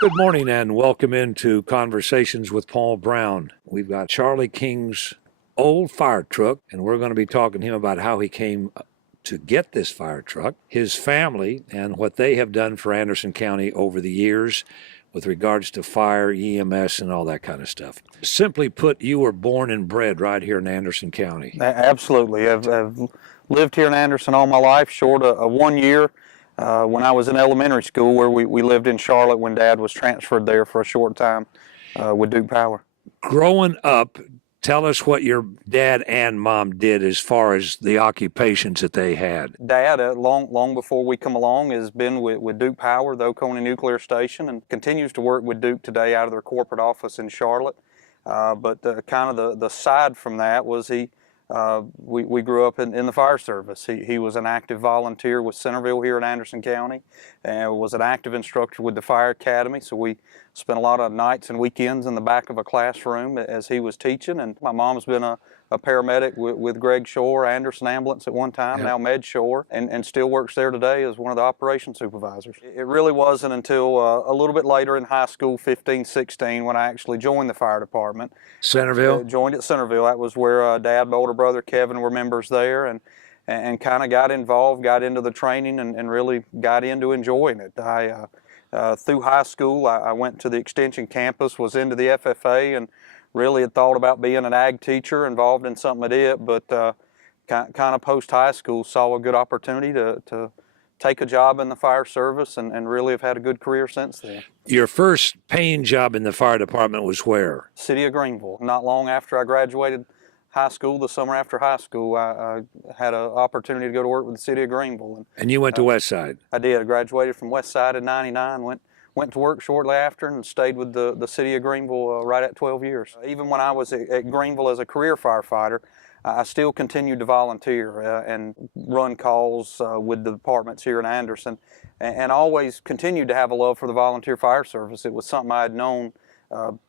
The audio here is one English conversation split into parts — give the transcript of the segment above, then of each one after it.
Good morning and welcome into Conversations with Paul Brown. We've got Charlie King's old fire truck, and we're going to be talking to him about how he came to get this fire truck, his family, and what they have done for Anderson County over the years with regards to fire, EMS, and all that kind of stuff. Simply put, you were born and bred right here in Anderson County. Absolutely. I've lived here in Anderson all my life, short of 1 year when I was in elementary school, where we lived in Charlotte when Dad was transferred there for a short time with Duke Power. Growing up, tell us what your dad and mom did as far as the occupations that they had. Dad, long before we come along, has been with Duke Power, the Oconee Nuclear Station, and continues to work with Duke today out of their corporate office in Charlotte. But kind of the side from that was we grew up in the fire service. He was an active volunteer with Centerville here in Anderson County, and was an active instructor with the Fire Academy. So we spent a lot of nights and weekends in the back of a classroom as he was teaching. And my mom's been a paramedic with Greg Shore, Anderson Ambulance at one time, now Med Shore, and still works there today as one of the operations supervisors. It really wasn't until a little bit later in high school, 15, 16, when I actually joined the fire department. Centerville? Joined at Centerville. That was where Dad and my older brother Kevin were members there, and kind of got involved, got into the training, and really got into enjoying it. Through high school, I went to the Extension campus, was into the FFA, and really had thought about being an ag teacher, involved in something I did, but kind of post high school saw a good opportunity to take a job in the fire service, and really have had a good career since then. Your first paying job in the fire department was where? City of Greenville. Not long after I graduated high school, the summer after high school, I had an opportunity to go to work with the City of Greenville. And you went to West Side? I did. I graduated from West Side in '99, went to work shortly after, and stayed with the City of Greenville right at 12 years. Even when I was at Greenville as a career firefighter, I still continued to volunteer and run calls with the departments here in Anderson, and always continued to have a love for the volunteer fire service. It was something I had known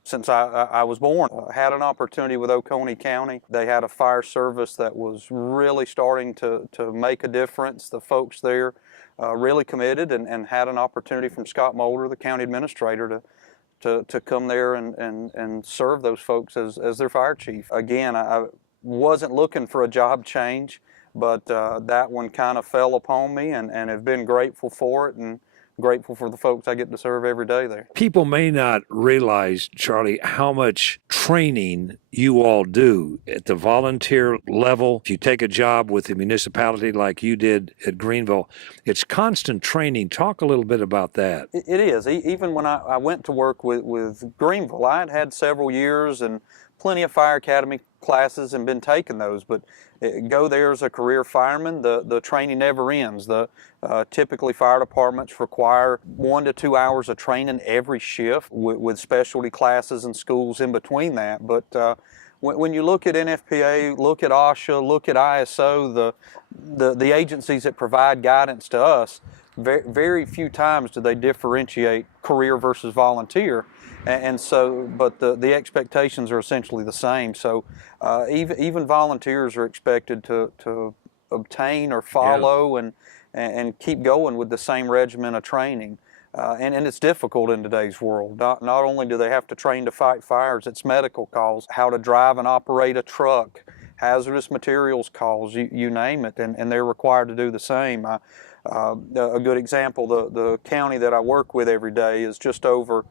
since I was born. Had an opportunity with Oconee County. They had a fire service that was really starting to make a difference. The folks there really committed, and had an opportunity from Scott Mulder, the county administrator, to come there and serve those folks as their fire chief. Again, I wasn't looking for a job change, but that one kind of fell upon me, and have been grateful for it, and grateful for the folks I get to serve every day there. People may not realize, Charlie, how much training you all do at the volunteer level. If you take a job with the municipality like you did at Greenville, it's constant training. Talk a little bit about that. It is. Even when I went to work with Greenville, I had several years and plenty of Fire Academy classes and been taking those, but go there as a career fireman, the training never ends. Typically fire departments require 1 to 2 hours of training every shift with specialty classes and schools in between that. But when you look at NFPA, look at OSHA, look at ISO, the agencies that provide guidance to us, very few times do they differentiate career versus volunteer. And so, but the expectations are essentially the same. So even volunteers are expected to obtain or follow and keep going with the same regimen of training. And it's difficult in today's world. Not only do they have to train to fight fires, it's medical calls, how to drive and operate a truck, hazardous materials calls, you name it, and they're required to do the same. A good example, the county that I work with every day is just over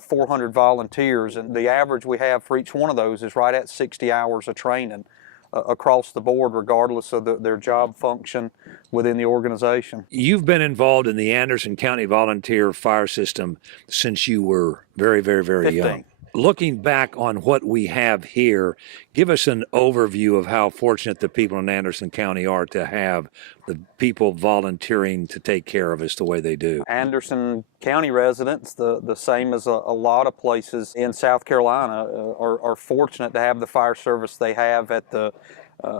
400 volunteers, and the average we have for each one of those is right at 60 hours of training across the board, regardless of their job function within the organization. You've been involved in the Anderson County Volunteer Fire System since you were very, very, very 15. young. Looking back on what we have here, give us an overview of how fortunate the people in Anderson County are to have the people volunteering to take care of us the way they do. Anderson County residents, the same as a lot of places in South Carolina, are fortunate to have the fire service they have at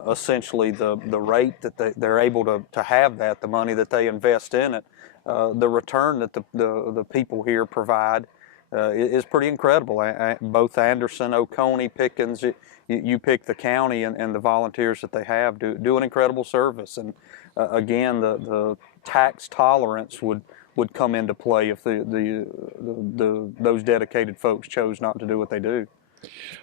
essentially the rate that they're able to have that, the money that they invest in it, the return that the people here provide is pretty incredible. Both Anderson, Oconee, Pickens, you pick the county, and the volunteers that they have do an incredible service. And again, the tax tolerance would would come into play if those dedicated folks chose not to do what they do.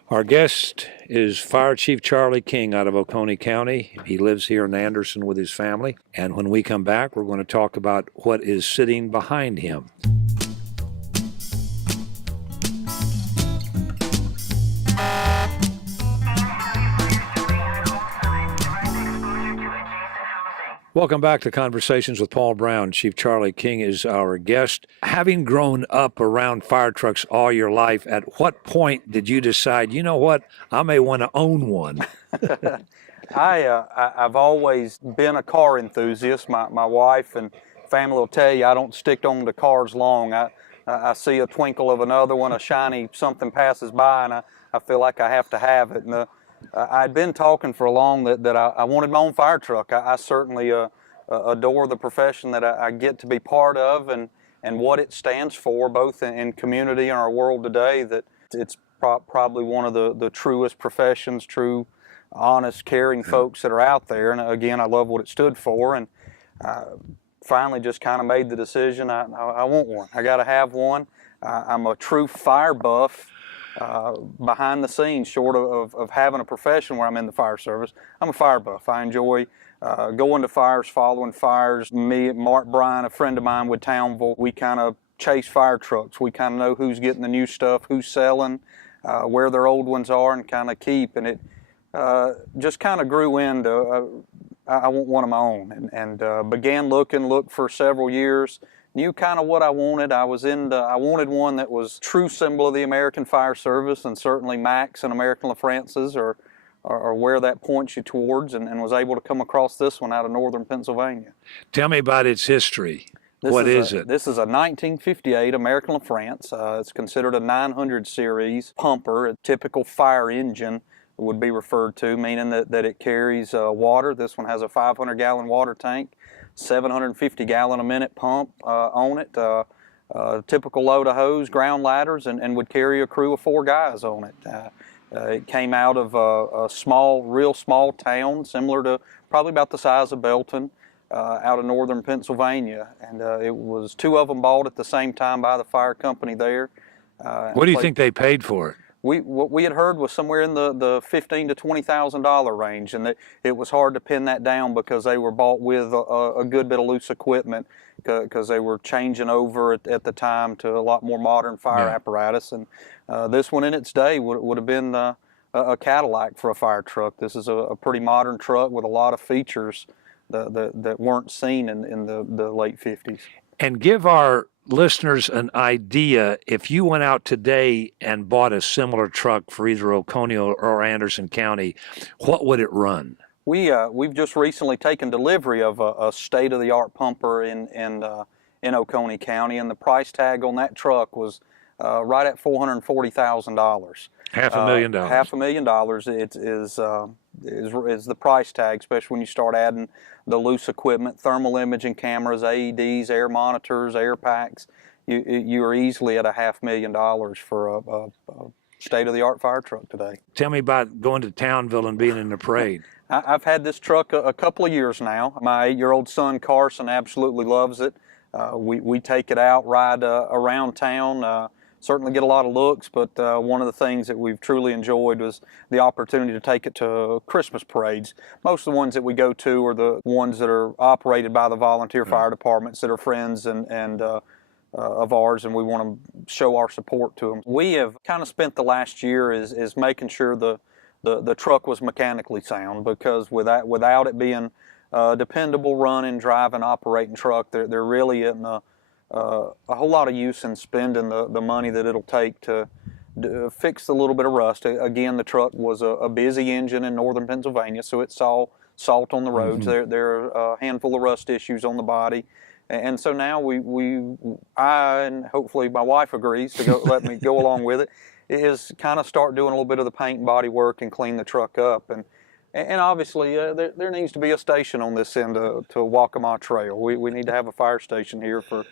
Our guest is Fire Chief Charlie King out of Oconee County. He lives here in Anderson with his family. And when we come back, we're going to talk about what is sitting behind him. Welcome back to Conversations with Paul Brown. Chief Charlie King is our guest. Having grown up around fire trucks all your life, at what point did you decide, you know what, I may want to own one? I've always been a car enthusiast. My wife and family will tell you I don't stick on the cars long. I see a twinkle of another one, a shiny something passes by, and I feel like I have to have it. And I'd been talking for long that I wanted my own fire truck. I certainly adore the profession that I get to be part of and what it stands for, both in community and our world today, that it's probably one of the truest professions, true, honest, caring folks that are out there. And again, I love what it stood for, and finally just kind of made the decision, I want one. I got to have one. I'm a true fire buff. Behind the scenes, short of having a profession where I'm in the fire service, I'm a fire buff. I enjoy going to fires, following fires. Me, Mark Bryan, a friend of mine with Townville, we kind of chase fire trucks. We kind of know who's getting the new stuff, who's selling, where their old ones are, and kind of keep. And it just kind of grew into I want one of my own, and began look for several years. Knew kind of what I wanted. I wanted one that was true symbol of the American Fire Service, and certainly Max and American LaFrance's are where that points you towards, and was able to come across this one out of northern Pennsylvania. Tell me about its history. What is it? This is a 1958 American LaFrance. It's considered a 900 series pumper. A typical fire engine would be referred to, meaning that it carries water. This one has a 500-gallon water tank, 750-gallon-a-minute pump on it, typical load of hose, ground ladders, and would carry a crew of 4 guys on it. It came out of a real small town, similar to probably about the size of Belton, out of northern Pennsylvania. And it was 2 of them bought at the same time by the fire company there. What do you think they paid for it? What we had heard was somewhere in the $15,000 to $20,000 range, and it was hard to pin that down because they were bought with a good bit of loose equipment, because they were changing over at the time to a lot more modern fire apparatus. And this one in its day would have been a Cadillac for a fire truck. This is a pretty modern truck with a lot of features that weren't seen in the late 50s. And give our listeners an idea, if you went out today and bought a similar truck for either Oconee or Anderson County, what would it run? We've just recently taken delivery of a state-of-the-art pumper in Oconee County, and the price tag on that truck was right at $440,000. $500,000. $500,000 is the price tag, especially when you start adding the loose equipment, thermal imaging cameras, AEDs, air monitors, air packs. You are easily at $500,000 for a state-of-the-art fire truck today. Tell me about going to Townville and being in the parade. I've had this truck a couple of years now. My 8-year-old son Carson absolutely loves it. We take it out, ride around town. Certainly get a lot of looks, but one of the things that we've truly enjoyed was the opportunity to take it to Christmas parades. Most of the ones that we go to are the ones that are operated by the volunteer fire departments that are friends and of ours, and we want to show our support to them. We have kind of spent the last year is making sure the truck was mechanically sound, because without it being a dependable running, driving, operating truck, there really isn't a whole lot of use in spending the money that it'll take to fix a little bit of rust. Again, the truck was a busy engine in northern Pennsylvania, so it saw salt on the roads. There are a handful of rust issues on the body. And so now I and hopefully my wife agrees to let me go along with it, is kind of start doing a little bit of the paint and body work and clean the truck up. And obviously there needs to be a station on this end to Waccamaw Trail. We need to have a fire station here for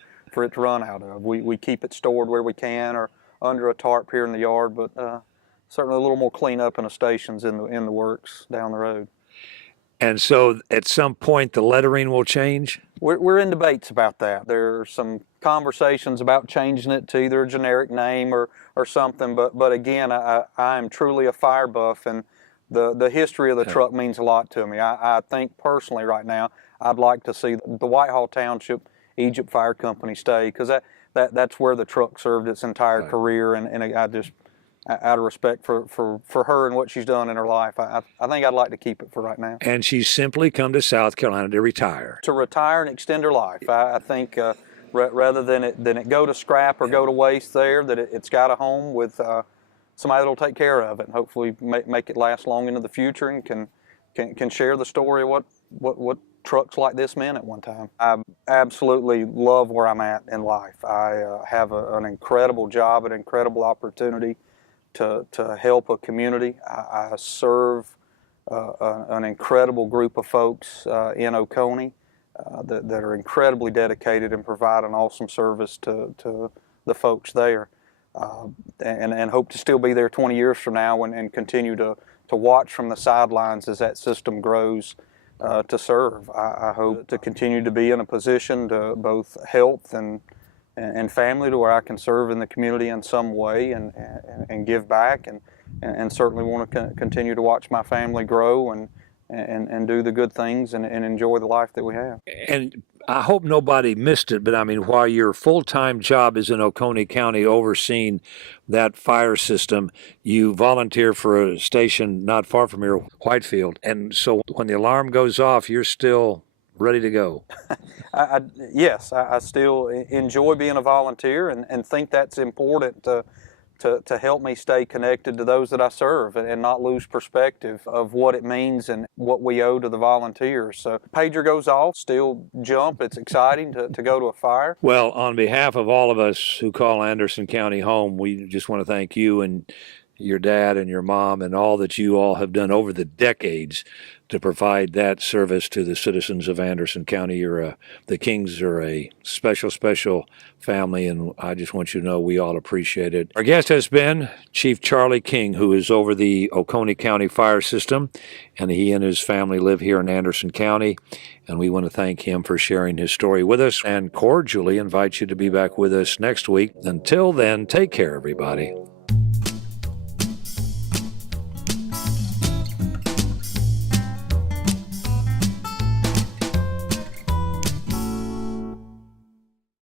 it to run out of. We keep it stored where we can, or under a tarp here in the yard, but certainly a little more cleanup and a station's in the works down the road. And so at some point the lettering will change? We're in debates about that. There's some conversations about changing it to either a generic name or something. But again, I am truly a fire buff, and the history of the truck means a lot to me. I think personally right now I'd like to see the Whitehall Township Egypt Fire Company stay, because that's where the truck served its entire career, and I just, out of respect for her and what she's done in her life, I think I'd like to keep it for right now. And she's simply come to South Carolina to retire. To retire and extend her life. I think rather than it go to scrap or go to waste there, that it's got a home with somebody that'll take care of it, and hopefully make it last long into the future, and can share the story of what trucks like this meant at one time. I absolutely love where I'm at in life. I have an incredible job, an incredible opportunity to help a community. I serve an incredible group of folks in Oconee that are incredibly dedicated and provide an awesome service to the folks there, and hope to still be there 20 years from now, and continue to watch from the sidelines as that system grows to serve. I hope to continue to be in a position to both health and family, to where I can serve in the community in some way, and give back, and certainly want to continue to watch my family grow and do the good things and enjoy the life that we have. And I hope nobody missed it, but I mean, while your full-time job is in Oconee County overseeing that fire system, you volunteer for a station not far from here, Whitefield. And so when the alarm goes off, you're still ready to go. Yes, I still enjoy being a volunteer, and think that's important to help me stay connected to those that I serve, and not lose perspective of what it means and what we owe to the volunteers. So pager goes off, still jump. It's exciting to go to a fire. Well, on behalf of all of us who call Anderson County home, we just want to thank you and your dad and your mom and all that you all have done over the decades to provide that service to the citizens of Anderson County. The Kings are a special, special family, and I just want you to know we all appreciate it. Our guest has been Chief Charlie King, who is over the Oconee County Fire System, and he and his family live here in Anderson County, and we want to thank him for sharing his story with us, and cordially invite you to be back with us next week. Until then, take care, everybody.